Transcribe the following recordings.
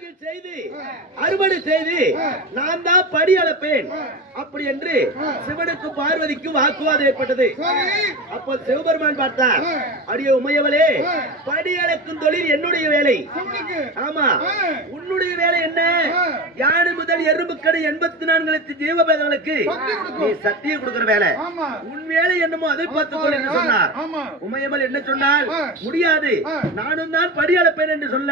செய்து அறுவடை செய்து நான் தான் படி அளப்பேன் அப்படி என்று சிவனுக்கு பார்வதிக்கு வாக்குவாதம் ஏற்பட்டது. அப்போ சிவபெருமான் பார்த்தார், அடியே உமையவளே, படி அளக்கும் தொழில் என்னுடைய வேலை. ஆமா, உன்னுடைய வேலை என்ன? யானை முதல் எறும்புக்கடை 84 லட்சம் ஜீவபேதங்களுக்கு நீ சத்தியம் கொடுக்கிற வேலை. உன் வேலை என்னமோ அதை பார்த்துக்கொள் என்று சொன்னார். உமையவள் என்ன சொன்னால், முடியாது, நானும் தான் படி அளப்பேன் என்று சொல்ல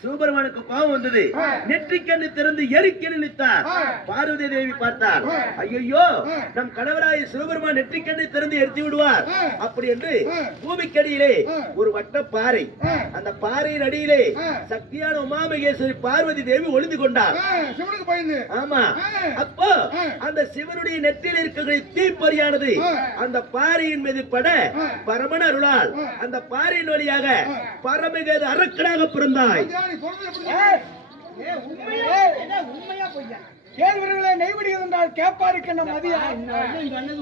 சிவபெருமானுக்கு பாவம் வந்தது. நெற்றிக்கண்ணு திறந்து எரிக்கென நினைத்தார். பார்வதி தேவி பார்த்தார், ஐயோ, நம் கணவராய சிவபெருமான் நெற்றிக்கண்ணை திறந்து எரித்து விடுவார் அப்படி என்று பூமிக்கடியிலே ஒரு வட்ட பாறை, அந்த பாறையின் அடியிலே சக்தியான உமாமகேஸ்வரி பார்வதி தேவி ஒளிந்து கொண்டார். ஆமா, அப்போ அந்த சிவனுடைய நெற்றியில் இருக்கிற தீப்பொறியானது அந்த பாறையின் மீது பட பரமன் அருளால் அந்த பாறையின் வழியாக பரமகேது அரக்கனாக பிறந்தாய். கேள்வர்களை நெய்வடிகள் என்றால் கேட்பாருக்கு என்ன மதியா?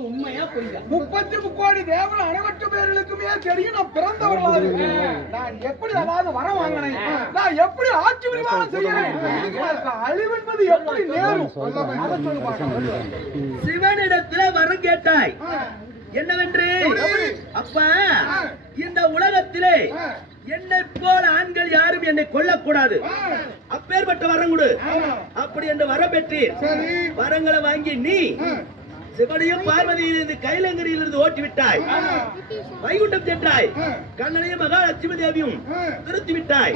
உண்மையா பொய்யா? 33 கோடி தேவன் அனைவற்ற பேர்களுக்குமே தெரியும் நான் பிறந்தவர்களாது. நான் எப்படி அதாவது வர வாங்கினேன், நான் எப்படி ஆட்சி பரிமாணம் செய்யறேன், அழிவென்பது எப்படி நேரும்? சிவனிடத்துல வரம் கேட்டாய் என்னவென்று? அப்ப இந்த உலகத்திலே என்னை போல ஆண்கள் யாரும் என்னை கொல்லக்கூடாது, அப்பேற்பட்ட வரம் கொடு அப்படி என்று வரம் பெற்றீர். வரங்களை வாங்கி நீ சிவனையும் பார்வதியிலிருந்து கைலங்கரியிலிருந்து ஓட்டி விட்டாய், வைகுண்டம் சென்றாய், கண்ணனையும் மகாலட்சுமி தேவியும் துரத்தி விட்டாய்,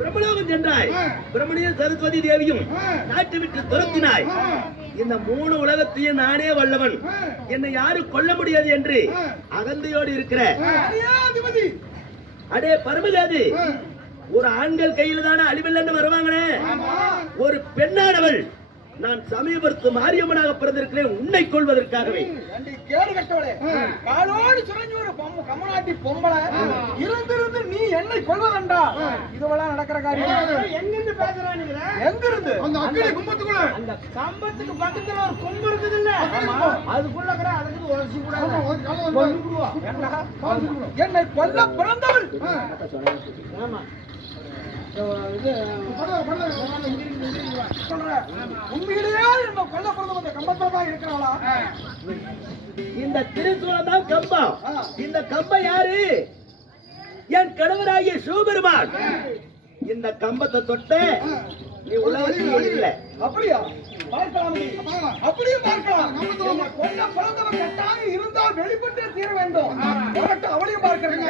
பிரம்மலோகம் சென்றாய், பிரம்மனையும் சரஸ்வதி தேவியும் நாட்டு விட்டு துரத்தினாய். இந்த 3 உலகத்தையும் நானே வல்லவன், என்னை யாரும் கொல்ல முடியாது என்று அகந்தையோடு இருக்கிற அடே பரமகேது, ஒரு ஆண்கள் கையில தானே அழிவில்லைன்னு வருவாங்களே, ஒரு பெண்ணானவள் நான் சமீபத்து மாரியம்மனாக பிறந்திருக்கிறேன் உன்னை கொள்வதற்காகவே. கேடு கட்டவளே, காலோடு சுரஞ்சி ஒரு கம்மநாட்டி பொம்பளை இருந்திருந்து நீ என்னை கொள்வதண்டா? இதுவெல்லாம் நடக்கிற காரியம். எங்கிருந்து பேசுறானுங்க? எங்கிருந்து? அந்த அக்கறை கும்பத்துக்குள்ள, அந்த கம்பத்துக்கு பக்கத்துல ஒரு கொம்பு இருக்குது இல்ல, அதுக்குள்ள அதுக்கு உரசி கூட என்னை கொல்ல பிறந்தவள். ஆமா, உண்மையிலேயே என்ன கொல்ல பிறந்தவங்க கம்பத்தா இருக்கிறாளா? இந்த திருச்சூலம் தான் கம்பம். இந்த கம்பம் யாரு? என் கணவராகிய சிவபெருமான். இந்த கம்பத்தை தொட்ட நீ உலகத்தில் இல்ல. அப்படியா? பார்க்கலாம், அப்படியே பார்க்கலாம். கொல்ல பிறந்தவன் கட்டாக இருந்தால் வெளிப்பட்டே தீர வேண்டும். அவளையும் பார்க்கிறேன்.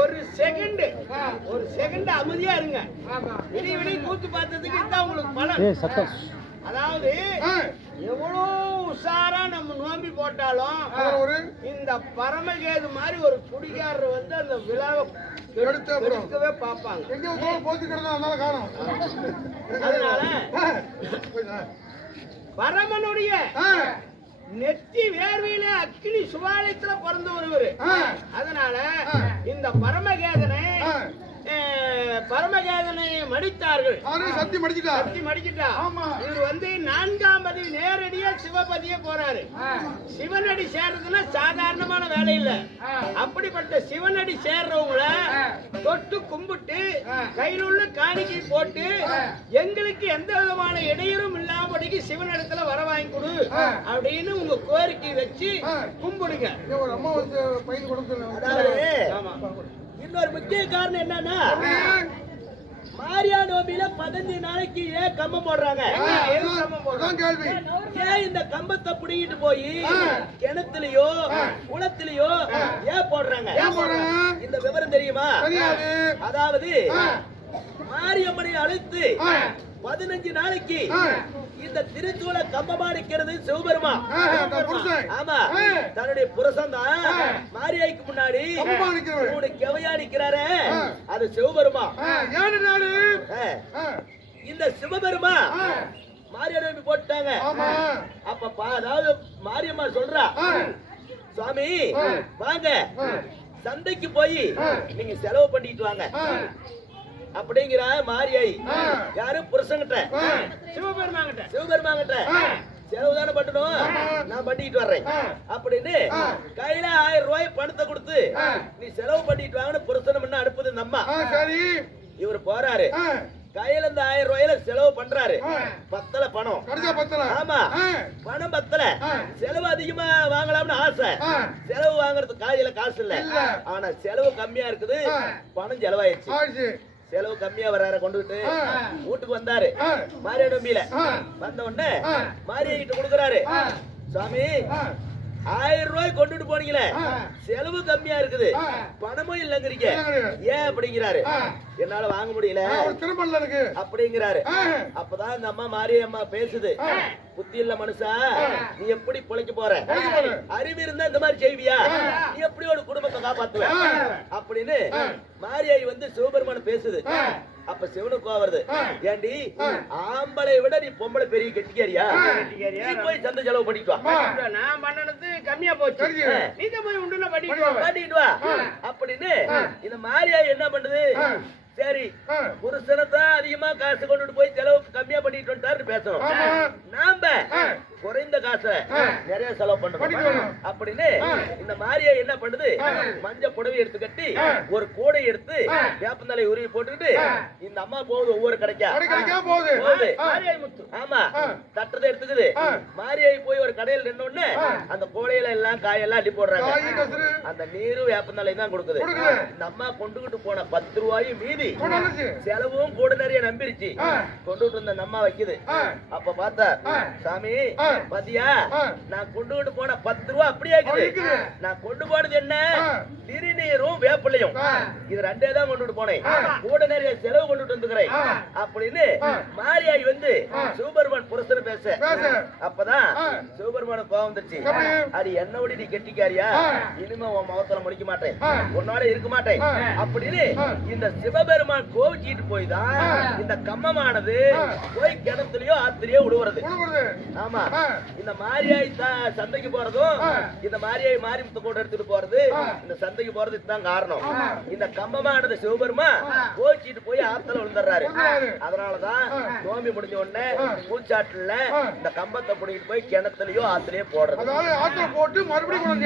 ஒரு செகண்ட் அமைதியா இருங்க. விடி விடி கூத்து பார்த்ததுக்கு இதுதான் உங்களுக்கு பலன். அதாவது எவ்வளவு உஷாரா நம்ம நோம்பி போட்டாலும் இந்த பரமகேது மாதிரி ஒரு குடிகாரர் வந்து அந்த விழாவை எடுக்கவே பார்ப்பாங்க. அதனால பரமனுடைய நெத்தி வேர்வையில அக்கினி சுவாலயத்துல பிறந்த ஒருவர். அதனால இந்த பரமகேதனை மடித்தார்கள். சக்தி மடிச்சிட்டா. இவர் வந்து 4ஆம் பதி நேரடியா சிவபதியே போறாரு. சிவனடி சேர்றதுன்னா சாதாரணமான வேலை இல்ல. அப்படிப்பட்ட சிவனடி சேர்றவங்கள தொட்டு கும்பிட்டு கையில் உள்ள காணிக்கை போட்டு எங்களுக்கு எந்த விதமான இடையூறும் இல்லாமபடிக்கு சிவனிடத்துல வர வாங்கி கொடு அப்படின்னு உங்க கோரிக்கை வச்சு கும்பிடுங்க. இன்னொரு முக்கிய காரணம் என்னன்னா, மாரியா நோம்பியில 15 நாளைக்கு ஏன் கம்பம் போடுறாங்க? ஏன் இந்த கம்பத்தை புடிங்கிட்டு போய் கிணத்துலயோ குளத்திலயோ ஏன் போடுறாங்க? இந்த விவரம் தெரியுமா? அதாவது அழைத்து 15 நாளைக்கு இந்த திருச்சூல கம்பமா நிக்கிறது சிவபெருமா. ஆமா, தன்னுடைய புருஷன் தான் மாரியாய்க்கு முன்னாடி 3 கெவையா நிக்கிறாரு, அது சிவபெருமா. இந்த சிவபெருமா மாரியாவை போட்டாங்க. அப்ப அதாவது மாரியம்மா சொல்றா, சுவாமி வாங்க சந்தைக்கு போய் நீங்க செலவு பண்ணிட்டு வாங்க அப்படிங்கிற மாரியாய். யாரு? புருஷன்கிட்ட, சிவபெருமாங்கிட்ட செலவு தானே பண்ணணும், நான் பண்ணிட்டு வர்றேன் அப்படின்னு கையில 1000 ரூபாய் பணத்தை கொடுத்து நீ செலவு பண்ணிட்டு வாங்கன்னு புருஷன் முன்ன அனுப்புது இந்த அம்மா. இவர் போறாரு, கையில இந்த 1000 ரூபாயில செலவு பண்றாரு. பத்தல பணம். ஆமா, பணம் பத்தல. செலவு அதிகமா வாங்கலாம்னு ஆசை, செலவு வாங்குறதுக்கு கையில காசு இல்ல. ஆனா செலவு கம்மியா இருக்குது, பணம் செலவாயிடுச்சு. செலவு கம்மியா வர்றாரு, கொண்டுகிட்டு வீட்டுக்கு வந்தாரு. மாரியா நம்பியில வந்த உடனே மாரியா கிட்ட கொடுக்குறாரு, சாமி 1000 ரூபாய் கொண்டுட்டு போனீங்களே, செலவு கம்மியா இருக்குது, பணமும் இல்லங்கிறீங்க, ஏன் அப்படிங்கிறாரு. என்னால வாங்க முடியல அப்படிங்கிறாரு. அப்பதான் இந்த அம்மா மாரியம்மா பேசுது, புத்தி இல்ல மனுஷா, நீ எப்படி பிழைக்க போற? அறிவு இருந்தா இந்த மாதிரி செய்வியா? நீ எப்படி ஒரு குடும்பத்தை காப்பாத்துவ அப்படின்னு மாரியாய் வந்து சிவபெருமான பேசுது. அப்ப சிவனுக்கு கோவம் வருது, ஏண்டி ஆம்பளை விட நீ பொம்பளை பெரிய கெட்டிக்காரியா? நீ போய் சந்தை செலவு பண்ணிட்டு வா, நான் பண்ணனது கம்மியா போச்சு, நீ போய் உண்டுல பண்ணிட்டு வா அப்படின்னு இந்த மாரியாய் என்ன பண்ணுது. சரி, புருஷனத்தான் அதிகமா காசு கொண்டுட்டு போய் செலவு கம்மியா பண்ணிட்டு வந்துட்டாரு பேசணும், நாம குறைந்த காசை நிறைய செலவு பண்றோம் அப்படின்னு இந்த மாரியா என்ன பண்ணுது. மஞ்சள் புடவை எடுத்து கட்டி ஒரு கூடை எடுத்து வேப்பந்தலை உருவி போட்டுக்கிட்டு இந்த அம்மா போகுது, ஒவ்வொரு கடைக்கா போகுது. ஆமா, தட்டத்தை எடுத்துக்குது. மாரியாய் போய் ஒரு கடையில் நின்ன உடனே அந்த கூடையில எல்லாம் காயெல்லாம் அள்ளி போடுறாங்க. அந்த நீரும் வேப்பந்தலை தான் கொடுக்குது. இந்த அம்மா கொண்டுகிட்டு போன 10 ரூபாயும் மீதி செலவும் கூட நிறைய நம்பிருச்சு. கொண்டுட்டு இருந்த அம்மா வைக்குது. அப்ப பார்த்தா, சாமி பாத்தியா, நான் கொண்டுகிட்டு போன 10 ரூபா அப்படியே இருக்குது, நான் கொண்டு போனது என்ன? திருநீரும் வேப்பிலையும், இது 2 தான் கொண்டுட்டு போனேன், கூட நிறைய செலவு கொண்டுட்டு வந்துக்கிறேன் அப்படின்னு மாரியாய் வந்து சிவபெருமான் புருஷன் பேச. அப்பதான் சிவபெருமான கோவம் வந்துருச்சு, அது என்னோட நீ கெட்டிக்காரியா, இனிமே உன் முகத்துல முடிக்க மாட்டேன், உன்னோட இருக்க மாட்டேன் அப்படின்னு இந்த சிவபெருமான் கோவிச்சிட்டு போய் தான் இந்த கம்மமானது போய் கிணத்துலயோ ஆத்திரையோ விடுவது. ஆமா, இந்த மாரியாய் சந்தைக்கு போறதும் இந்த மாரியாய் மாரிமுத்து கூட எடுத்துட்டு போறது, இந்த சந்தைக்கு போறதுக்கு தான் காரணம். இந்த கம்பமானது சிவபெருமா கோச்சிட்டு போய் ஆத்துல விழுந்துடுறாரு. அதனாலதான் நோம்பி முடிஞ்ச உடனே பூச்சாட்டுல இந்த கம்பத்தை பிடிக்கிட்டு போய் கிணத்துலயோ ஆத்திரையோ போடுறது. போட்டு மறுபடியும்